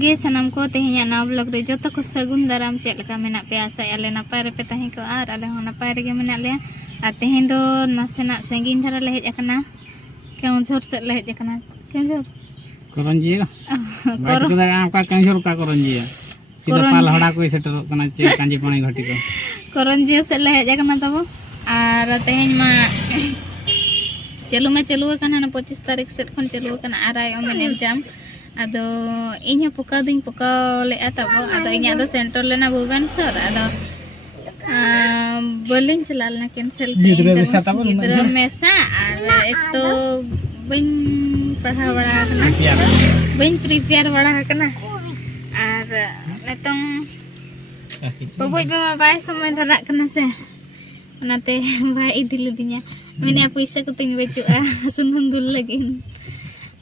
गे सनम को तेहिया ना ब्लॉग रे जतो को सगुन दाराम चेक लका मेना पे आशा आले नापाय रे पे ताही को आर आले हो नापाय रे गे मेना ले आ तेहिं दो नासेना संगीन धरा ले हेज अकना केउझर से ले हेज अकना केउझर करंजिया बात को दागा आपका केउझर का करंजिया सीधा पाल हड़ा को सेटर कना चे कांजी पानी घाटी को करंजिया से ले हेज अकना तबो आर तेहिं मा चलू कना 25 तारीख से खन चलू कना आराय ओमेन एग्जाम आदो इन्हें पुका दिन पुका ले तबो आदो इन्हें आदो सेंटर लेना भुवनेश्वर आदो बलिन चलाल ना कैंसिल गिद्रा मेसा और एक तो बन पढ़ा बड़ा करना बन प्रिपेयर बड़ा करना और नेतों बबुई बाबा बाय समय धरा करना से उनाते बाय इदिल दिnya मैंने पैसा को तीन बेचुआ सुनहुन दुल लगी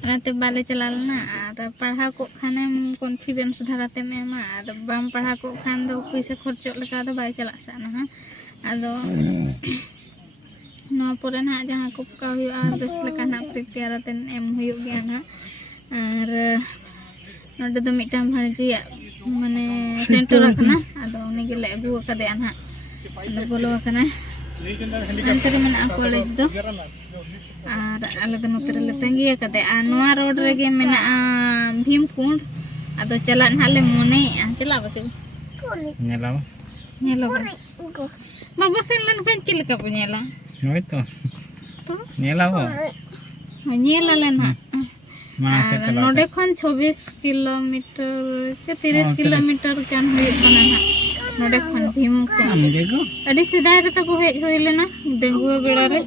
नाते बाले चलालना आर पढ़ा को खाने कॉन्फिडेंस धराते में मा आर बाम पढ़ा को खान दो पैसा खर्चो लगा दो बाय चला साना हां आदो नो परे ना जहां को का हुआ बेस लका ना प्रिपेयर तेन एम हुयो गया ना आर नोडे दो मिटाम भाणजिया माने सेंटर रखना आदो उनी गेले अगु कदे ना आदो बोलो कना अंतरे मना कॉलेज दो और आले दो नोतरे ले तंगी कदे आ नोआ रोड रेगे मेना भीमकुंड आदो चला नाले मोने चला बचे नेला बाबू सेन लन खन चिलका पुनेला होय तो नेला बो नेला लेना माना से चला नोडे खन 26 किलोमीटर से 30 किलोमीटर कान हुई बना ना नोडे खन भीमकुंड अडी सिदाय रे तब हेज होई लेना डेंगू बेड़ा रे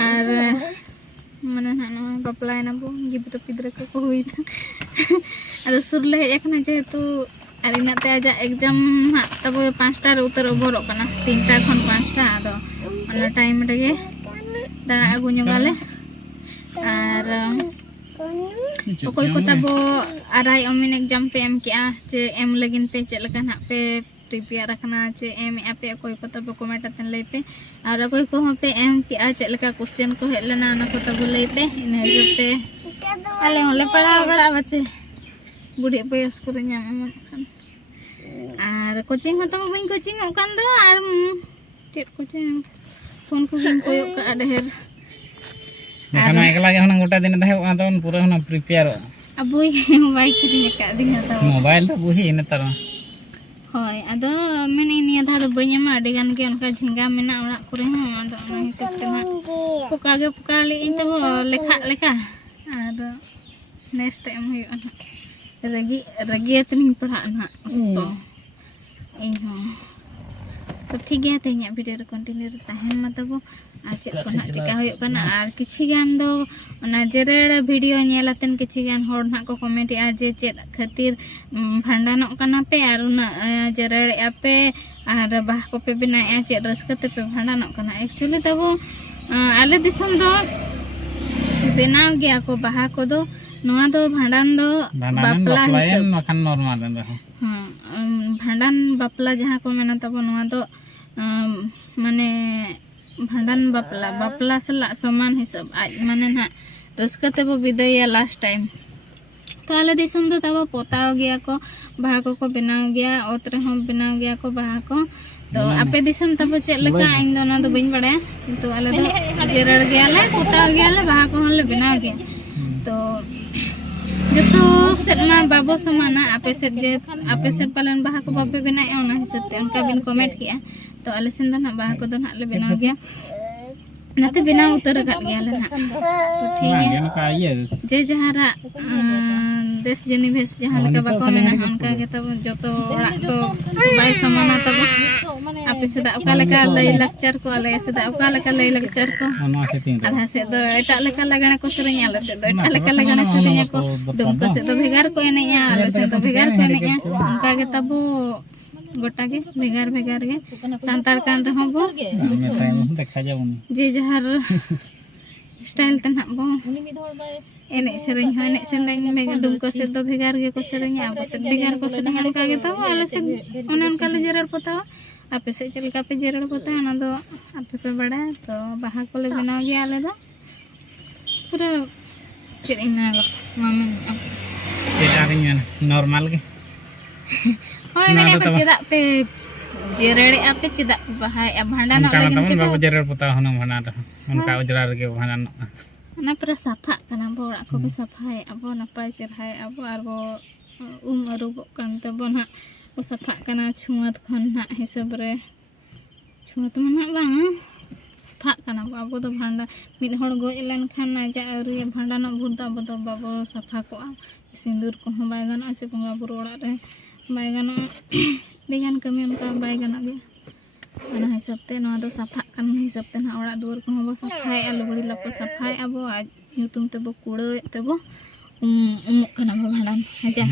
और माने ना बपलाय ना बो गिद्र पिद्र को हुई था अदो सुरले हेज एकना जेतु अरिना ते आजा एग्जाम हा तब 5टा रे उतर ओभरो कना 3टा खन 5टा आदो अना टाइम रेगे दाना आगु नगाले और ओकोय को तबो आराय ओमिन एग्जाम पे एम किया जे एम लगिन पे चेक लका ना पे प्रिपेयर रखना चे एम पे ओकोय को तबो कमेंट तन लई पे और ओकोय को पे एम किया चेक लका क्वेश्चन को हेज लेना ना को तबो लई पे इन हिसाबते आले होले पढ़ा बड़ा बच्चे बुढ़ी बयस को न्याम एमन खान और कोचिंग हो तबो बइन कोचिंग ओकान दो और चेक कोचिंग फोन को गिन कोयो का ढेर खाना एकला के हना गोटा दिन दहे आ तन पूरा हना प्रिपेयर अबुई मोबाइल किरिन का दिन था मोबाइल तो बुही इन तर होय अदो मेने निया धा दो बयमा अडी गान के उनका झिंगा मेना ओड़ा करे हम अदो ना हिसाब ते ना पुका ले इन तब लेखा और नेक्स्ट टाइम हुई ना रगी तनी पढ़ा ना तो इन हो तो ठीक है तेኛ वीडियो रे कंटिन्यू ताहेन मतलब आ चेक को ना चिका होय कना आर किछि गान दो ना जेरेड़ वीडियो नेलातन किछि गान होड़ ना को कमेंट आ जे चेक खातिर भांडानो कना पे आर उना जेरेड़ आपे आर बाह को पे बनाया चेक रसकते पे भांडानो कना एक्चुअली तब आले दिसम दो बनाव गया को बाहा को दो नोआ दो भांडान दो बापला हिसाब मखन नॉर्मल रहा हां भांडान बापला जहां को मेना तब नोआ दो माने भांडान बापला सला समान हिसाब आज माने ना रसकते बो विदाया लास्ट टाइम तो आले दिसम दो तब पोताव गया को बाहा को बनाव गया ओतरे हम बनाव गया को बाहा को तो आपे दिसम तब चेक लका इन दो ना दो बइन बड़े तो आले दो जेरड़ गया ले पोताव गया ले बाहा को हम ले बनाव गया तो जतो सेमा बाबो समाना आपे से पालन बाहा को बाबे बनाए ओना हिसाब ते उनका बिन कमेंट किया तो आले सेन ना बाहा को दो ना ले बनाव गया नाते बनाव उतर का गया ले ना तो ठीक है जे जहारा देश जनिवेश जहां लका बाको मेना उनका के तब जतो ओड़ा तो बाय समाना तब आपे से दा ओका लका लय लेक्चर को आले से दा ओका लका लय लेक्चर को आधा से दो एटा लका लगाने को सेरेኛ आले से दो एटा लका लगाने सेरेኛ को दुमका से तो भेगार को एनेया आले से तो भेगार को एनेया उनका के तब गोटा के भेगार के संतार कान रहो बो देखा जाबो जे जहार स्टाइल तन बो एने सेरेñ हो एने सेरेñ में दुमका से तो भेगार के को सेरेኛ अब से भेगार को सेरेኛ का के तो आले से ओने उनका ले जरर पता आपे से चलका पे जरड़ पता ना दो आपे पे बड़ा तो बाहा को ले बनाव गया आले दो पूरा चेक इन ना मामे नॉर्मल के होय मैंने पे चेदा पे जेरेड़े पे चेदा पे बहाय भांडान लगन चे बाबू जरेर पता होना भांडान उनका उजरा रे भांडान ना पूरा सफा कना बोड़ा को भी सफाई अब नपाय चेरहाय अब आरो अरुब कान तबन हा ओ सफा कना छुआत खन ना हिसाब रे छुआत मना बांग सफा कना अब तो भांडा मिद हड़ गोज लेन खान ना जा अरी भांडान भुरदा अब तो बाबो सफा को सिंदूर को बाय गाना चे बंगा बुरो ओड़ा रे बाय गाना देगान कमी उनका बाय गाना गे अना हिसाब ते नवा दो सफा कन हिसाब ते ना ओड़ा दुवर को बो सफाई लुगड़ी लापो सफाई अब आज ᱧᱩᱛᱩᱢ ᱛᱮᱵᱚ ᱠᱩᱲᱟᱹᱣ ᱛᱮᱵᱚ ᱩᱢᱩᱜ ᱠᱟᱱᱟ ᱵᱷᱟᱸᱰᱟᱱ ᱟᱪᱪᱷᱟ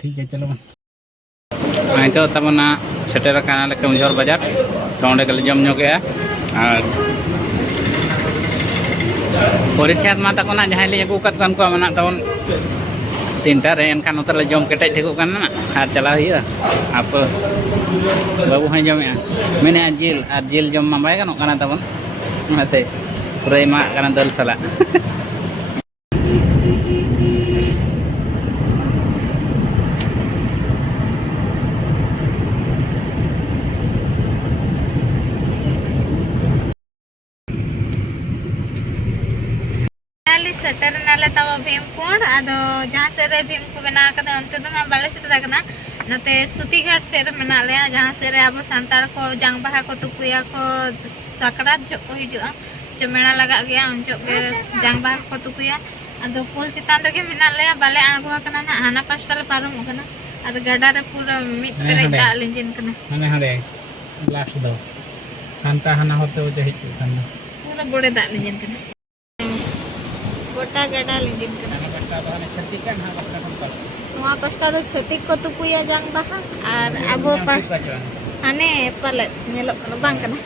ठीक है चलो तो तबना सेटर काना ले केमझोर बाजार तो ओंडे गले जम ñoगेआ और परीक्षा मा तकोना जहां ले अगु कत कान को मना तबन तीनटा रे एनखान उतर ले जम केटे ठेको कान ना आर चला हिया आप बाबू हय जमया मेने जिल जम मा बाय गानो काना तबन नाते पुरै मा काना दल सला सेटर नाले तब भीमकुंड आदो जहाँ से रे भीम को बना कर अंते तो ना बाले सेटर कना नते सुती घाट से रे मना ले जहाँ से रे अब संतार को जांग बाहा को तुकुया को सकरात जो को हिजुआ जो मेला लगा गया उन जो के जांग बाहा को तुकुया आदो पुल चितान रे मना ले बाले आगुआ कना ना आना पास्टल पारम कना आदो गडा रे पूरा मिट रे दा लिंजिन कना माने हडे लास्ट दो हांता हना होते हो जे हिजु कना पूरा बड़े दा लिंजिन कना गोटा गडा लिंजिन कना बट्टा बहाने छती का ना बट्टा संपर नवा पास्टा दो छती को तुकुया जांग बाहा और अब पास हाने पाले नेलो कना बांग कना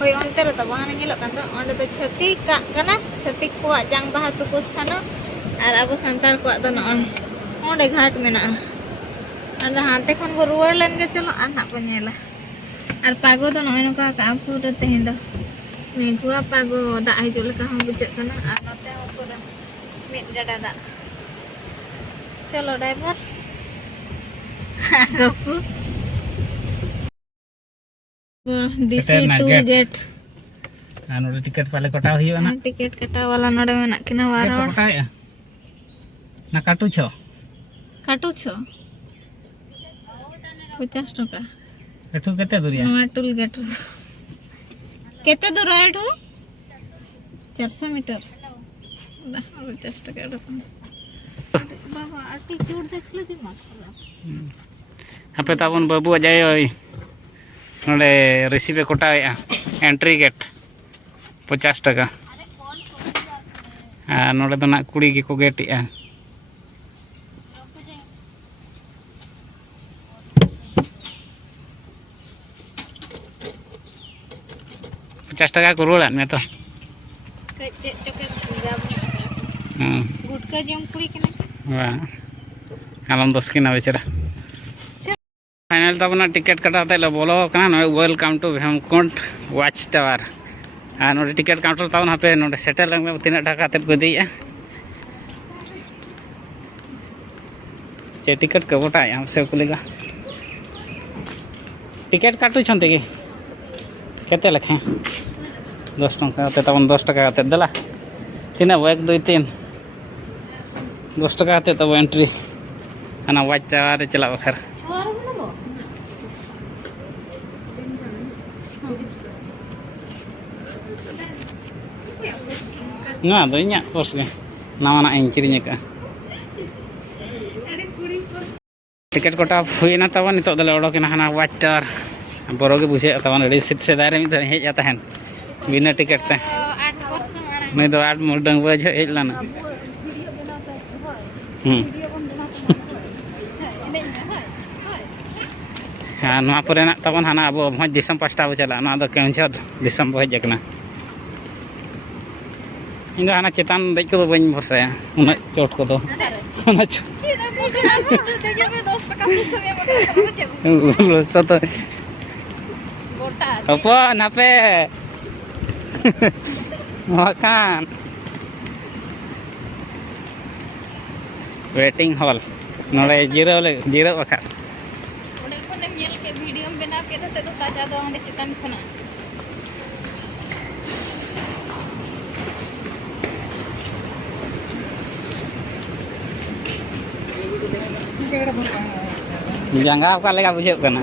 होय onte रे तब हाने नेलो कन तो ओंडे तो छती का कना छती को जांग बाहा तुकु स्थान और अब संतार को तो नय ओंडे घाट मेना और हांते खन बो रुवर लेन के चलो आ ना को नेला और पागो तो नय नका का पूरा तेहें दो मेघुआ पागो दा हिजु लेका हम बुझे कना और नते हो पूरा मिट गडा दा चलो ड्राइवर गपु दिसी टू गेट आनो टिकट पाले कटाव हियो ना टिकट कटा वाला नडे मेना किना वार कटाया ना काटू छो 50 टका एठू केते दुरिया नवा टूल गेट केते दूर एठू 400 मीटर 50 टका बाबा एटीट्यूड देखले दी मा हपे ताबन बाबू जाय ओय नडे रिसीव कोटाया एंट्री गेट 50 टका आ नडे तो ना कुड़ी के को गेटिया टका को रोड़ा में तो गुटका जम कुड़ी के वाह आलम 10 किना बेचारा फाइनल तब टिकट कटाते बोलो welcome to Bhimkund watch tower और नोडे टिकट काउंटर तब हापे नोडे सेटल तीना टाका को इदिया चे टिकट को गोटाया से कुलिगा टिकट काटू छंते कि केते लेखे 10 टका तब 10 टका देला तीना 1 2 3 10 टका तब एंट्री आना वाच टावर चला बखर ना दो इᱧᱟᱹᱜ कोर्स के नावाना इन किरिᱧ का टिकट कोटा हुईना तब नितो दले ओडोकेना हाना वाच टावर बरो के बुझे तब अड़ी सेदाय रे मिद हेज तहन बिना टिकट ते 8% नहीं तो 8 डंग बज हेज लाना हाँ नवा परेना तब हाना अब भोज दिसम पास्टा बो चला ना दो केमझर दिसम बो हेजना इन हाना चेतान देज को बन भरसाया उना चोट को तो उना सत apa nape makan waiting hall नोड़े जीरो बखा ओडे कोने नेल के वीडियो में बना के से तो ताजा दो ओडे चितान खना जंगा का लेगा बुझे करना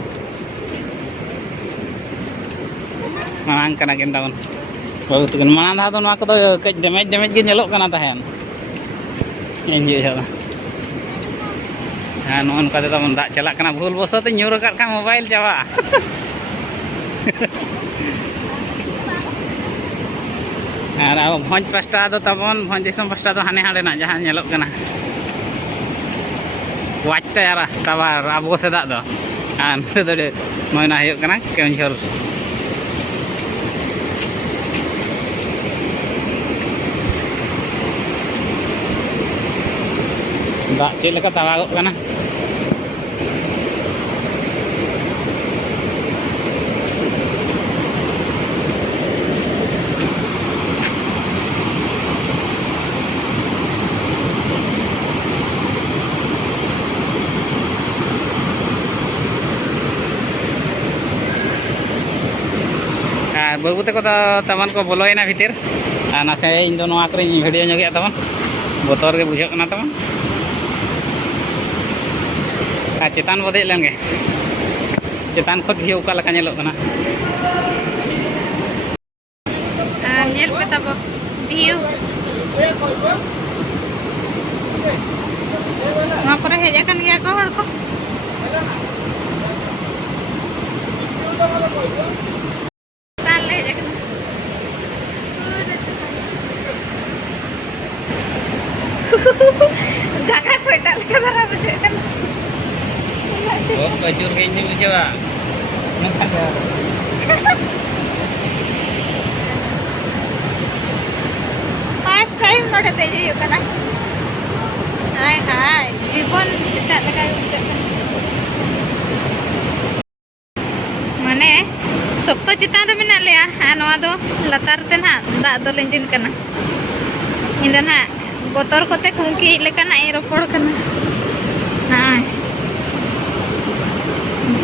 मांग करना किन तबन बहुत तुकन मांग धा तो नवा को कज डैमेज के नेलो करना तहन इन जे हला हां नोन का तो दा चला करना भूल बसत न्यूर कर का मोबाइल चावा और अब भंज पास्टा दो तबन भंज दिसम पास्टा तो हाने हाडे ना जहां नेलो करना वाचते यार तबार अब से दा दो आन तो मोयना हुयो करना केंझोल दा चेक लेका तबागो करना बाबू तक तमन को बोलोना भीतर नासे इन भिडियो नगे तमन बतर के बुझे तमन चेतान बदे लेंगे चेतान खुद भी उका लका नेलो कना नेल पे तब व्यू वहां पर हेज कन गया को हड़ को जगह कोटा लेके धरा बचे कन ओ बचूर के इन बुझेवा फर्स्ट टाइम नोटे तेजे यो कना हाय हाय जीवन किता लगा बुझे माने सब तो चितान रे मेना लेया नवा दो लतार ते ना दा दो लेंजिन कना इंदा ना बोतर कोते कुंकी लेका ना रोपड़ कना हाय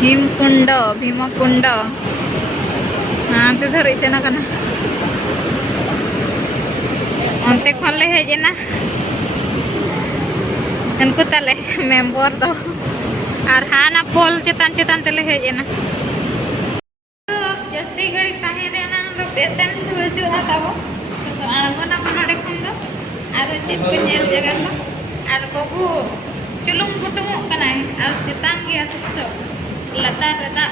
भीमकुंड हाँ ते धरी सेना कना अंते खन ले हेजना उनको तले मेंबर दो और हाना पोल चितान तले हेजना जस्ती घड़ी ताहे रेना दो पेशेंट्स बजुआ ताबो तो आळगोना नडे खन दो आरो चेक को नेल जगह दो आर बबू चुलुम फुटुम कनाय आर चितान गया सुतो लता रदा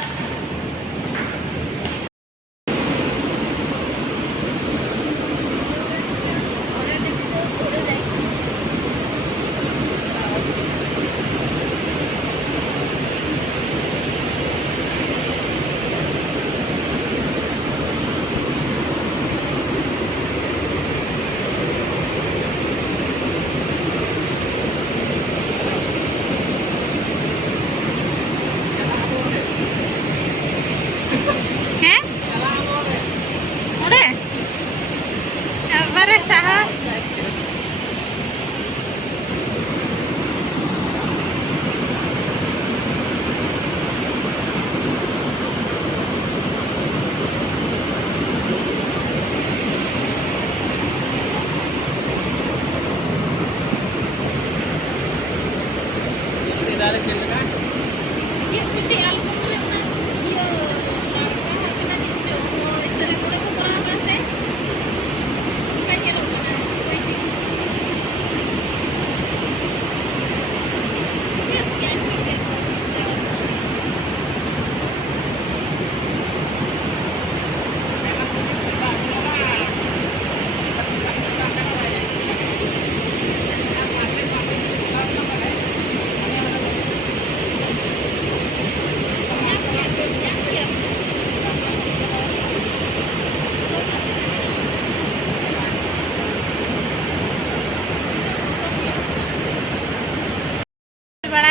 साहस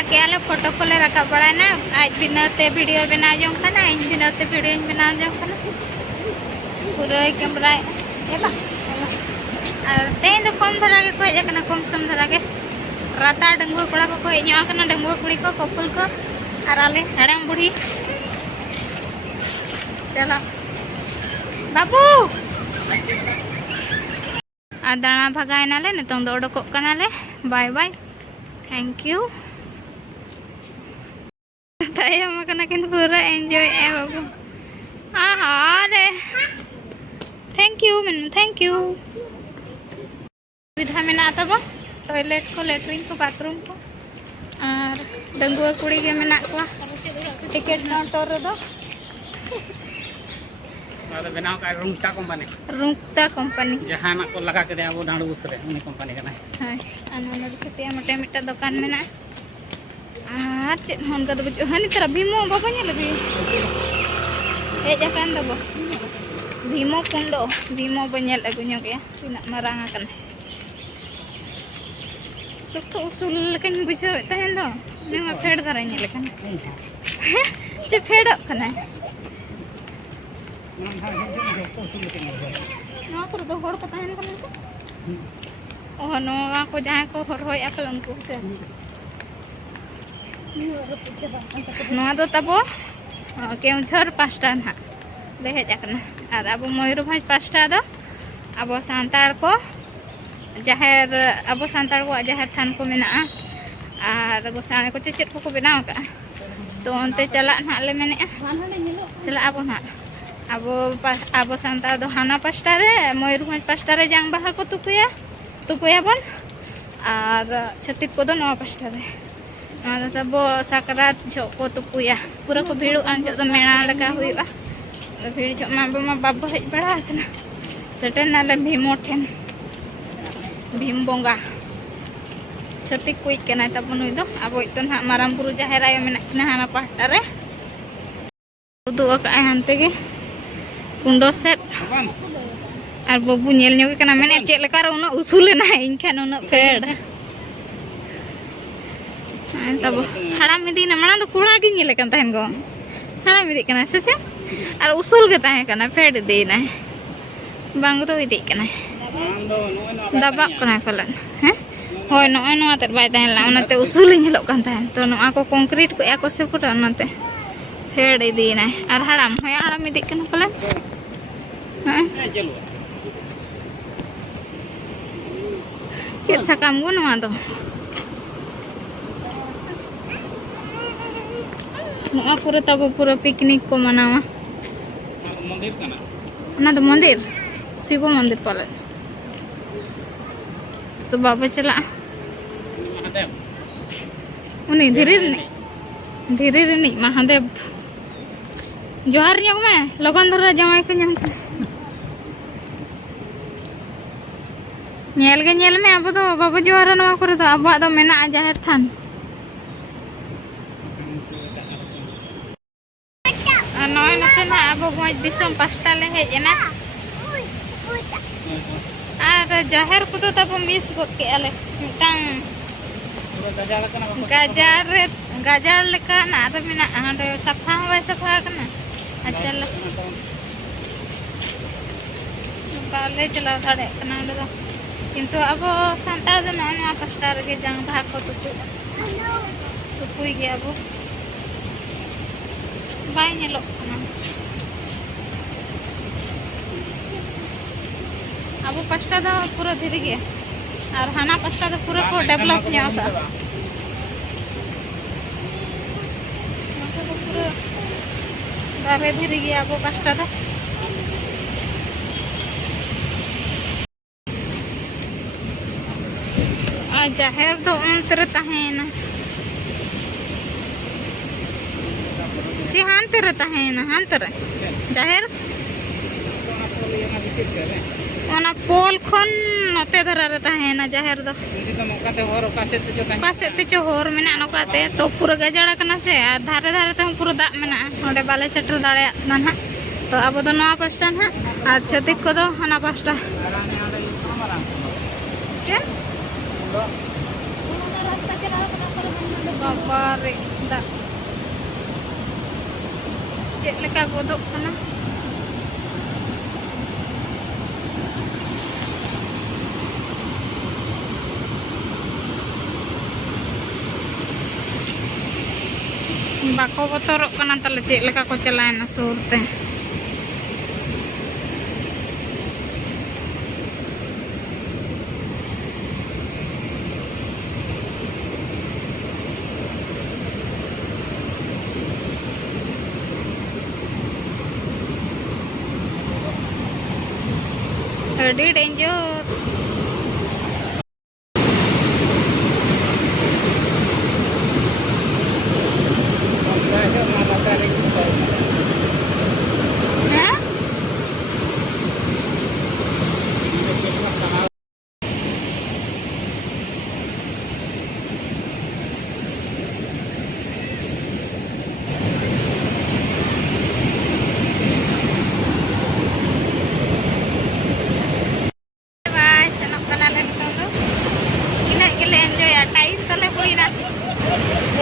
के फोटो को ले रखा पड़ा ना आज बिनाते वीडियो बना जो इन बिनाते वीडियो बना जो पूरा कैमरा और तेज तो कम धरा के कम सम धरा के rata denggu kula ko hejnya kana denggu kuli ko couple ko arale hadang budi चलो बाबू दाणा भगायनाले नितों दो उडकोक कनाले बाय बाय थैंक यू तायम कना किन पूरा एंजॉय ए बाबू रे थैंक यू सुविधा मेना तब टॉयलेट को लेटरिन को बाथरूम को और डंगुआ कुड़ी के मेना को टिकट काउंटर रे दो बनाव का रुंगता कंपनी जहां ना को लगा के अब डांडूस रे उनी कंपनी कना हाय अनन छतिया मोटे मिटा दुकान मेना आज हन का बचो हनी तरह भीमो बाबा ने लगे ए जाकान दबो भीमो कुंडो भीमो बनेल अगुन्यो के तिना मारांग आकन सुतो उसूल लेकिन बुझो तहन दो नेमा फेड धराई ने लेकिन चे फेड कना नो तो दो होड़ को तहन कना ओ नो को जहां को हर होय अकल उनको नो दो तबो केउझर पास्टा ना ले हेज आकना और अब मयूरभंज पास्टा दो अब सांतार को जाहेर अब सांतार को जाहेर थान को मेना और गोसाणे को चेचेट को बनाव का तो अंते चला ना ले मेने चला अब ना अब सांतार दो हाना पास्टा रे मयूरभंज पास्टा रे जांग बाहा को तुपुया बन और छत्तीस को दो नवा पास्टा रे तब साकरात जो को तुपुया पूरा को भीड़ आन जो मेणा लगा हुआ भीड़ जो मा बाबा हेज बड़ा ना सेटेन नाले भीमो ठेन भीम बोंगा छत्तीस कुछ के ना तब नुई दो अब तो ना माराम बुरु जाहेर आयो मेना किना हाना पास्टा रे उदु का हानते के कुंडो सेट और बाबू नेल ᱧᱚᱜ ᱠᱟᱱᱟ ᱢᱮᱱᱮ ᱪᱮᱫ ᱞᱮᱠᱟ ᱨᱮ ᱩᱱᱟᱹᱜ ᱩᱥᱩᱞᱮᱱᱟ ᱤᱧᱠᱷᱟᱱ ᱩᱱᱟᱹᱜ ᱯᱷᱮᱰ तब हाड़ाम इदीना माना तो कुड़ा गी नेले कन तहन गो हाड़ाम इदी कना से चे और उसूल के तहे कना फेड देना बांगरो इदी कना दबा कना फलन हैं होय नोय नोआ ते बाय तहन ला ओनाते उसूल नेलो कन तहन तो नोआ को कंक्रीट को या को से पुटा ओनाते फेड इदीना और हाड़ाम होय हाड़ाम इदी कना फलन हैं चेत सकाम गो नोआ दो नुआ पूरा तब पूरा पिकनिक को मनावा मंदिर कना ना तो मंदिर शिव मंदिर पाले तो बाबा चला महादेव उनी धीरे रे महादेव जोहार ᱧᱚᱜ में लगन धरा जमाई को ᱧᱟᱢ ᱧᱮᱞ गे ᱧᱮल में अब तो बाबा जोहार नवा करे तो अब दो मेना जाहेर थान नय नते ना अब मज दिसम पास्टा ले हेजना और जाहेर को तो तब मिस गत के आले मिटांग गाजार लेका ना तो मेना हांडे सफा होय सफा कना अच्छा ले बाले चला थाड़े कना दो किंतु अब सांतार दो ना पास्टा रे जांग भाग को तुपुई गया अब बाय नेलो अब पास्टा दो पूरा धीरे गया और हाना पास्टा दो पूरा को डेवलप ᱧᱚᱜ का पूरा बारे धीरे गया अब पास्टा दो आ जाहेर दो अंतर तहेना जी हांतर तहेना हांतर जाहेर ओना पोल खन नते धरा रे तहेना जाहेर दो कासे ते चो होर मेना नकाते तो पूरा गजाड़ा कना से आ धारे धारे ते पूरा दाग मेना ओंडे बाले सेटर दाड़े ना ना तो अब दो नवा पास्टा ना आ छतिक को दो हाना पास्टा के बाबा रे दा चेक लेका गोदोक कना बाको बतरक कना तले चेक लेका को चलायना सुरते अड़ी डेंजर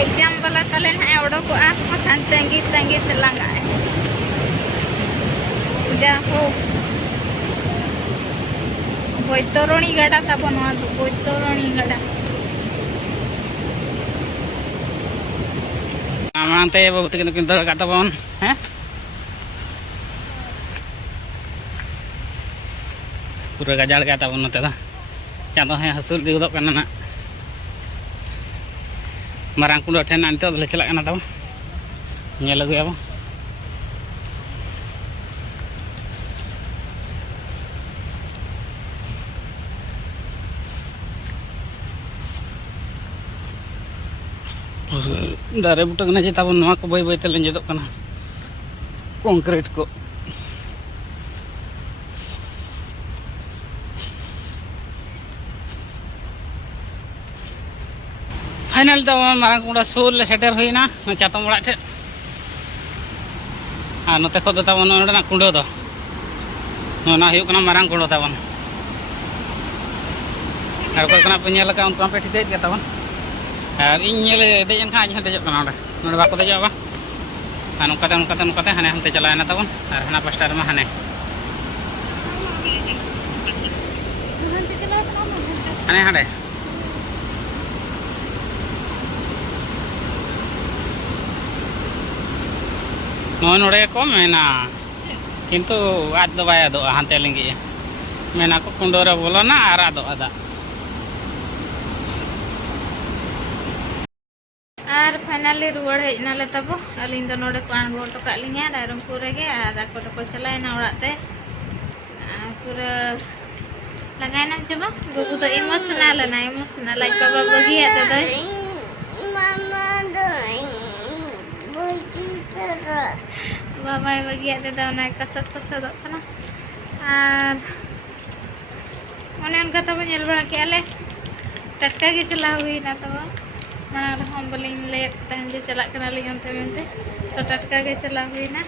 एग्जाम वाला तले ना ओडोकआ मखान तंगी तंगी लंगा जाहो बैतरणी गाड़ा तब बैतरणी गाड़ा आमांते बाबू तक किन दर का तबन हैं पूरा गजाड़ का तबन नते दा चांदो है हसुल दिगदो कना ना marang kuda ठेन नितो ले चला कना तब नेल लगुयाबो दारे बुटा कना जे तब नवा को बय बय ते लेंजेदो कना कंक्रीट को फाइनल तो मारंग कुड़ा सूर ले सेटर हुईना चातम ओड़ा ठे आ नते खो दो तबन ओडना कुंडो दो नोना हुयु कना मारंग कुंडो तबन आर को कना पेनेल का उन पे ठिदे के तबन आर इन नेल देजन खा इन देजो कना नोडे बाको देजो बा आ नोकाते हाने हमते चलायना तबन आर हाना पास्टा मा हाने हाने हाने नोड़े को मेना किंतु आज दो बाय दो हांते लेंगे मेना को कुंडोरे बोलो ना आरा दो आदा आर फाइनली रुवाड़ हेजना ले तब अलिंग दो नोड़े को आंगो तो का लिंगा रायरमपुर गे आर को तो चलायना ओड़ाते पूरा लगायना चबा बाबू तो इमोशनल लाइक बाबा बगी आते दो बाबा बगी आते दो ना कसत दो कना आर मने उनका तब नेल बड़ा के आले टटका के चला हुई ना तब माना हम बलिन ले तहन जे चला कना लिंग अंते मेनते तो टटका के चला हुई ना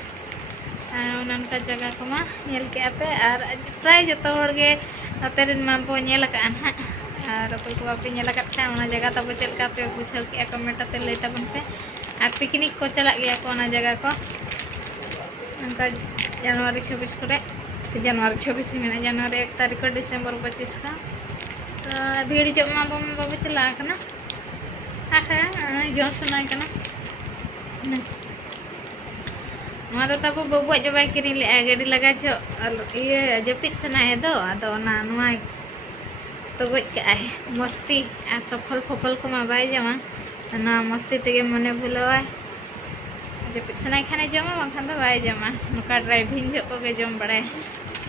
उनका जगह को मा नेल के आपे आर प्राय जतो हर गे तेरे मा बो नेल का ना आर कोई को आपे नेल का था उना जगह तब चल का पे पूछो के कमेंट ते ले तबन पे आ पिकनिक को चला गया को ना जगह को उनका जनवरी 26 को जनवरी 26 में जनवरी 1 तारीख को दिसंबर 25 का तो भीड़ जो मा बाबू चला कना आखा जो सुनाय कना नवा तब बाबू जो बाय किरी ले गाड़ी लगा छो ये जपित सनाय दो आदो ना नवा तो गज का मस्ती आ सफल फफल को मा बाय जमा ना मस्ती तेगे मने भुलवा जपित सनाय खाने जमा बाखान दो बाय जमा नका ड्राइविंग जो को जम बड़े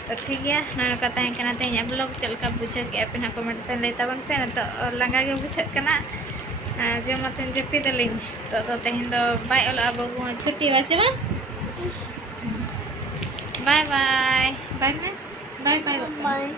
तो ठीक है ना का तहन कना ते ब्लॉग चलका बुझे के पे ना कमेंट पे ले तबन पे तो लंगा के बुझे कना जो मतन जपी दलिन तो तहन दो बाय ओला बाबू छुट्टी बाचे बा bye bye bye bye bye